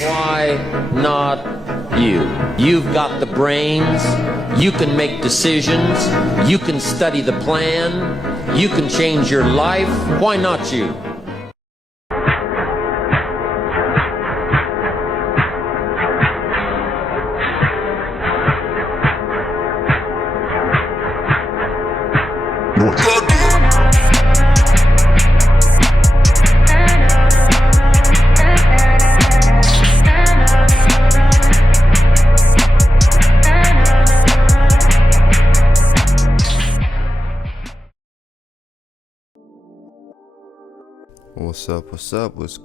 Why not you? You've got the brains, you can make decisions, you can study the plan, you can change your life. Why not you? What's up, what's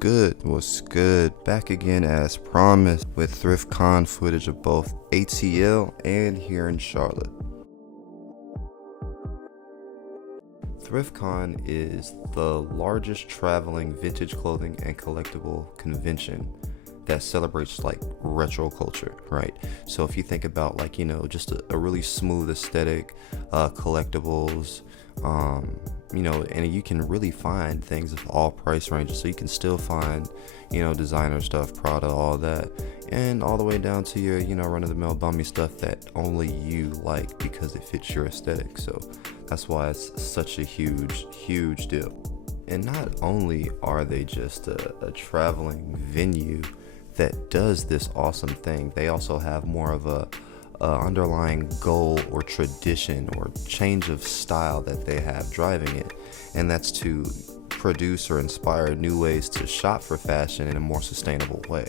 good? Back again as promised with ThriftCon footage of both ATL and here in Charlotte. ThriftCon is the largest traveling vintage clothing and collectible convention that celebrates like retro culture, right? So if you think about like, just a really smooth aesthetic, collectibles, and you can really find things of all price ranges. So you can still find, designer stuff, Prada, all that, and all the way down to your, run-of-the-mill bummy stuff that only you like because it fits your aesthetic. So that's why it's such a huge deal. And not only are they just a traveling venue that does this awesome thing, they also have more of a underlying goal or tradition or change of style that they have driving it, and that's to produce or inspire new ways to shop for fashion in a more sustainable way.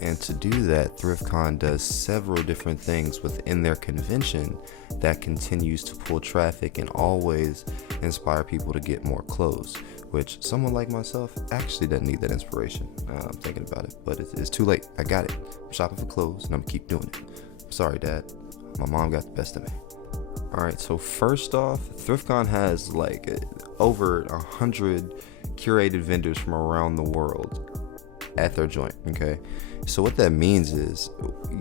And to do that, ThriftCon does several different things within their convention that continues to pull traffic and always inspire people to get more clothes, which someone like myself actually doesn't need that inspiration. I'm thinking about it, but it's too late. I got it. I'm shopping for clothes and I'm gonna keep doing it. Sorry, Dad. My mom got the best of me. Alright, so first off, ThriftCon has like over 100 curated vendors from around the world at their joint, okay? So what that means is,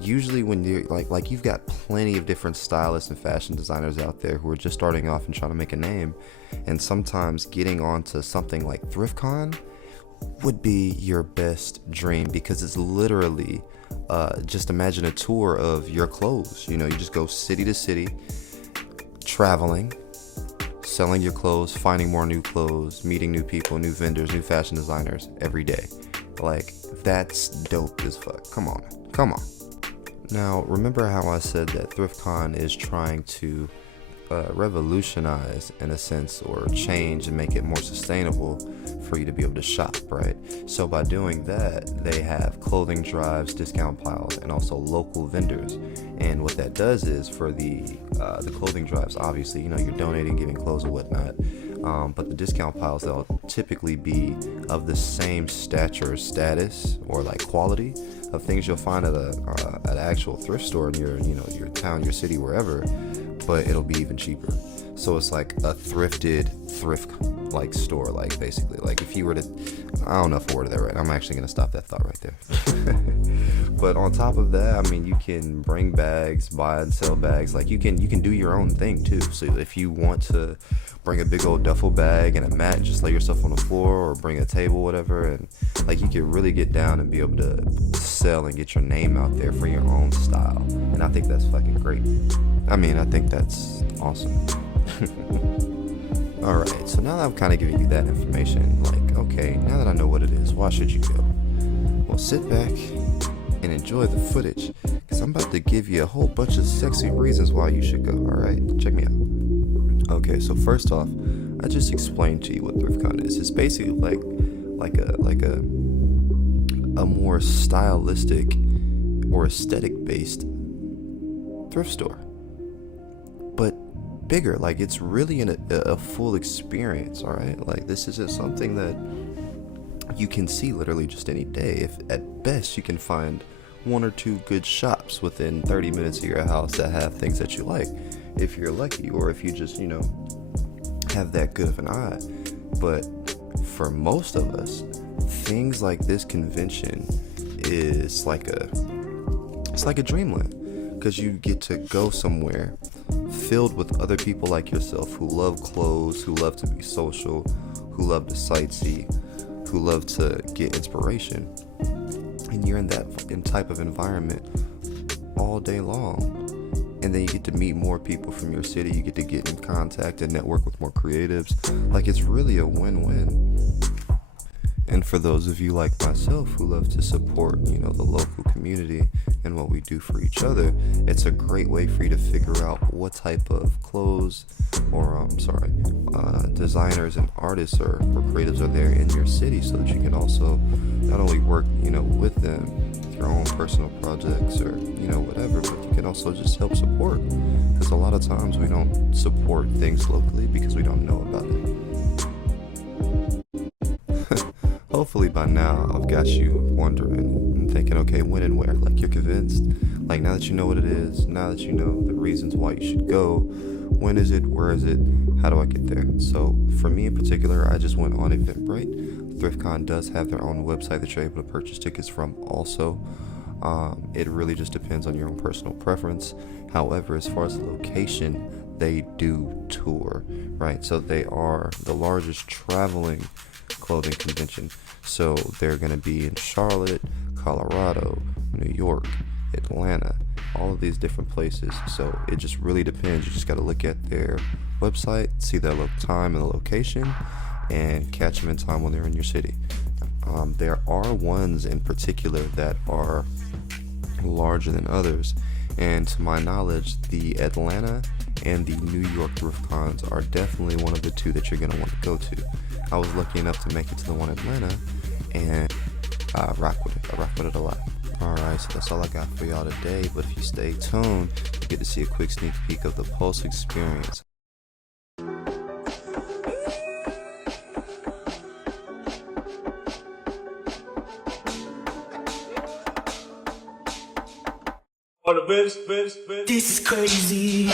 usually when you're like you've got plenty of different stylists and fashion designers out there who are just starting off and trying to make a name, and sometimes getting onto something like ThriftCon would be your best dream, because it's literally just imagine a tour of your clothes. You just go city to city, traveling, selling your clothes, finding more new clothes, meeting new people, new vendors, new fashion designers every day. Like, that's dope as fuck. Come on. Now, remember how I said that ThriftCon is trying to revolutionize, in a sense, or change and make it more sustainable for you to be able to shop, right? So by doing that, they have clothing drives, discount piles, and also local vendors. And what that does is, for the clothing drives, obviously, you're donating, giving clothes or whatnot. But the discount piles, they'll typically be of the same stature, status, or like quality of things you'll find at an actual thrift store in your town, your city, wherever, but it'll be even cheaper. So it's like a thrift like store, like basically, like if you were to, I don't know if I worded that right. I'm actually gonna stop that thought right there. But on top of that, I mean, you can bring bags, buy and sell bags. Like you can do your own thing too. So if you want to bring a big old duffel bag and a mat and just lay yourself on the floor, or bring a table, whatever, and like you can really get down and be able to sell and get your name out there for your own style. And I think that's fucking great. I mean, I think that's awesome. Alright, so now that I'm kind of giving you that information, like, okay, now that I know what it is, why should you go? Well, sit back and enjoy the footage, because I'm about to give you a whole bunch of sexy reasons why you should go. Alright, check me out. Okay, so first off, I just explained to you what ThriftCon is. It's basically like a more stylistic or aesthetic based thrift store, but bigger. Like, it's really a full experience. All right, like, this isn't something that you can see literally just any day. If at best you can find one or two good shops within 30 minutes of your house that have things that you like, if you're lucky, or if you just have that good of an eye. But for most of us, things like this convention is like a dreamland, because you get to go somewhere filled with other people like yourself who love clothes, who love to be social, who love to sightsee, who love to get inspiration. and you're in that type of environment all day long. And then you get to meet more people from your city. You get to get in contact and network with more creatives. Like, it's really a win-win. And for those of you like myself who love to support, the local community and what we do for each other, it's a great way for you to figure out what type of clothes or, designers and artists or creatives are there in your city, so that you can also not only work, with them, with your own personal projects or, whatever, but you can also just help support. Because a lot of times we don't support things locally because we don't know about it. Hopefully by now I've got you wondering and thinking, okay, when and where? Like, you're convinced? Like, now that you know what it is, now that you know the reasons why you should go, when is it, where is it, how do I get there? So for me in particular, I just went on Eventbrite. ThriftCon does have their own website that you're able to purchase tickets from also. It really just depends on your own personal preference. However, as far as the location, they do tour, right? So they are the largest traveling clothing convention. So they're going to be in Charlotte, Colorado, New York, Atlanta, all of these different places. So it just really depends. You just got to look at their website, see their time and the location, and catch them in time when they're in your city. There are ones in particular that are larger than others, and to my knowledge, the Atlanta and the New York ThriftCons are definitely one of the two that you're going to want to go to. I was lucky enough to make it to the one in Atlanta, and I rock with it. I rock with it a lot. Alright, so that's all I got for y'all today, but if you stay tuned, you get to see a quick sneak peek of the Pulse experience. This is crazy.